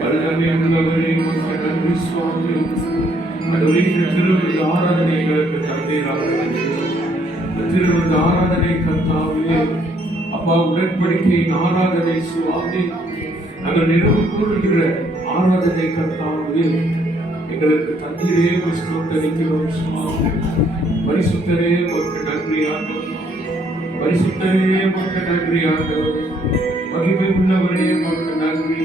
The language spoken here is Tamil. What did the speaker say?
வல்லமை உள்ளவரே உமக்கு நன்றி சுவாமி. ஆண்டவரே, இந்த திருவிழா ஆராதனை எங்களுக்கு தந்தீராக. இந்த திருவிழா ஆராதனை கர்த்தாவே, அப்பா உடன்படிக்கையின் ஆராதனை சுவாமி, நாங்கள் நினைவு கூறுகிற ஆராதனை கர்த்தாவே எங்களுக்கு தந்தீரே ஸ்தோத்தரிக்கிறோம் சுவாமி. பரிசுத்தரே உமக்கு நன்றி ஆண்டவரே, பரிசுத்தரே உமக்கு நன்றி ஆண்டவரே, மகிமை உள்ளவரே உமக்கு நன்றி.